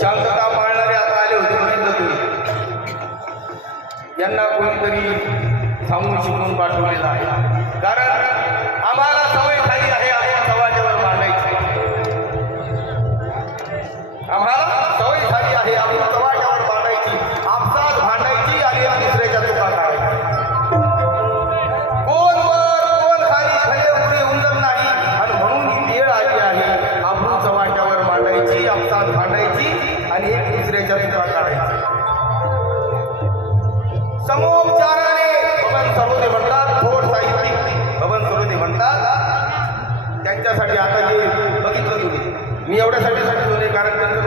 शांतता पाळणारे आता आले होते बघितलं तुम्ही. यांना कोणीतरी सांगून शिकवून पाठवलेलं आहे. कारण आम्हाला सवय झाली आहे आपण समाजावर मांडायची. आम्हाला सवय झाली आहे आपण समाजावर मांडायची, आपसात भांडायची आणि दुसऱ्याच्या चुका काढायची. कोण वर कोण खाली खले पुढे उंदर नाही. आणि म्हणून ही वेळ आली आहे आपण समाजावर मांडायची, आपसात भांडायची आणि एक दुसऱ्याच्या चुका काढायची. समोपचाराने बबन सरोदे म्हणतात, थोर साहित्यिक बबन सरोदे म्हणतात. त्यांच्यासाठी आता जे बघितलं तुम्ही, मी एवढ्यासाठी सांगितलं कारण त्यांचं